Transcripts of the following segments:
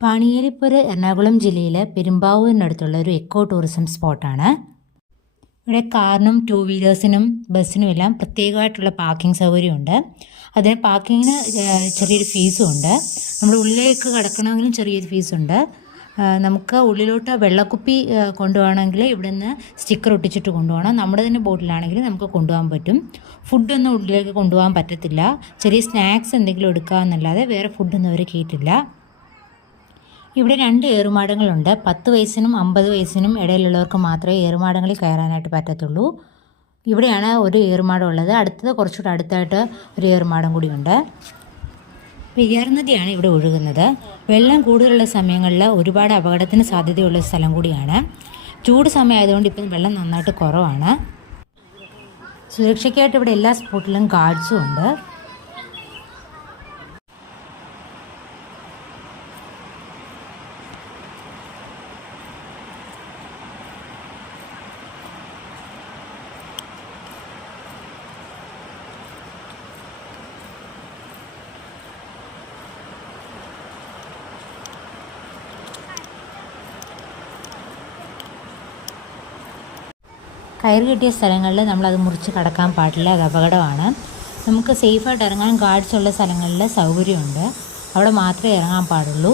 പാണിയേലിപ്പുര എറണാകുളം ജില്ലയിലെ പെരുമ്പാവൂരിനടുത്തുള്ള ഒരു eco tourism സ്പോട്ടാണ്. ഇവിടെ കാറിനും 2 വീലേഴ്സിനും ബസ്സിനും എല്ലാം പ്രത്യേകമായിട്ടുള്ള പാർക്കിംഗ് സൗകര്യമുണ്ട്. അതിന് പാർക്കിങ്ങിന് ചെറിയൊരു ഫീസും ഉണ്ട്. നമ്മൾ ഉള്ളിലേക്ക് കടക്കണമെങ്കിലും ചെറിയൊരു ഫീസുണ്ട്. നമുക്ക് ഉള്ളിലോട്ട് വെള്ളക്കുപ്പി കൊണ്ടുപോകണമെങ്കിൽ ഇവിടെ നിന്ന് സ്റ്റിക്കർ ഒട്ടിച്ചിട്ട് കൊണ്ടുപോകണം. നമ്മുടെ തന്നെ ബോട്ടിലാണെങ്കിൽ നമുക്ക് കൊണ്ടുപോകാൻ പറ്റും. ഫുഡൊന്നും ഉള്ളിലേക്ക് കൊണ്ടുപോകാൻ പറ്റത്തില്ല. ചെറിയ സ്നാക്സ് എന്തെങ്കിലും എടുക്കാമെന്നല്ലാതെ വേറെ ഫുഡൊന്നും അവർ കയറ്റില്ല. ഇവിടെ 2 ഏറുമാടങ്ങളുണ്ട്. 10 വയസ്സിനും 50 വയസ്സിനും ഇടയിലുള്ളവർക്ക് മാത്രമേ ഏറുമാടങ്ങളിൽ കയറാനായിട്ട് പറ്റത്തുള്ളൂ. ഇവിടെയാണ് ഒരു ഏറുമാടം ഉള്ളത്. അടുത്തത് കുറച്ചുകൂടെ അടുത്തായിട്ട് ഒരു ഏറുമാടം കൂടിയുണ്ട്. പെരിയാർ നദിയാണ് ഇവിടെ ഒഴുകുന്നത്. വെള്ളം കൂടുതലുള്ള സമയങ്ങളിൽ ഒരുപാട് അപകടത്തിന് സാധ്യതയുള്ള സ്ഥലം കൂടിയാണ്. ചൂട് സമയമായതുകൊണ്ട് ഇപ്പം വെള്ളം നന്നായിട്ട് കുറവാണ്. സുരക്ഷയ്ക്കായിട്ട് ഇവിടെ എല്ലാ സ്പോട്ടിലും ഗാർഡ്സും ഉണ്ട്. കയറ് കെട്ടിയ സ്ഥലങ്ങളിൽ നമ്മളത് മുറിച്ച് കടക്കാൻ പാടില്ല. അത് അപകടമാണ്. നമുക്ക് സേഫായിട്ട് ഇറങ്ങാൻ ഗാർഡ്സ് ഉള്ള സ്ഥലങ്ങളിൽ സൗകര്യമുണ്ട്. അവിടെ മാത്രമേ ഇറങ്ങാൻ പാടുള്ളൂ.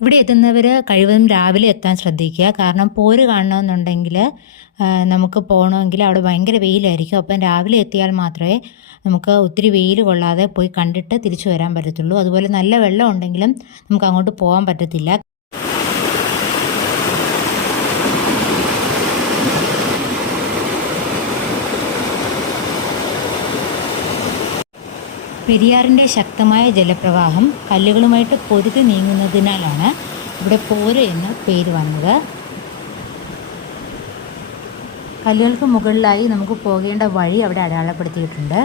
ഇവിടെ എത്തുന്നവർ കഴിവതും രാവിലെ എത്താൻ ശ്രദ്ധിക്കുക. കാരണം പോര് കാണണമെന്നുണ്ടെങ്കിൽ നമുക്ക് പോകണമെങ്കിൽ അവിടെ ഭയങ്കര വെയിലായിരിക്കും. അപ്പം രാവിലെ എത്തിയാൽ മാത്രമേ നമുക്ക് ഒത്തിരി വെയിൽ കൊള്ളാതെ പോയി കണ്ടിട്ട് തിരിച്ചു വരാൻ പറ്റത്തുള്ളൂ. അതുപോലെ നല്ല വെള്ളം ഉണ്ടെങ്കിലും നമുക്ക് അങ്ങോട്ട് പോകാൻ പറ്റത്തില്ല. പെരിയാറിൻ്റെ ശക്തമായ ജലപ്രവാഹം കല്ലുകളുമായിട്ട് പൊരുതി നീങ്ങുന്നതിനാലാണ് ഇവിടെ പോര് എന്ന പേര് വന്നത്. കല്ലുകൾക്ക് മുകളിലായി നമുക്ക് പോകേണ്ട വഴി അവിടെ അടയാളപ്പെടുത്തിയിട്ടുണ്ട്.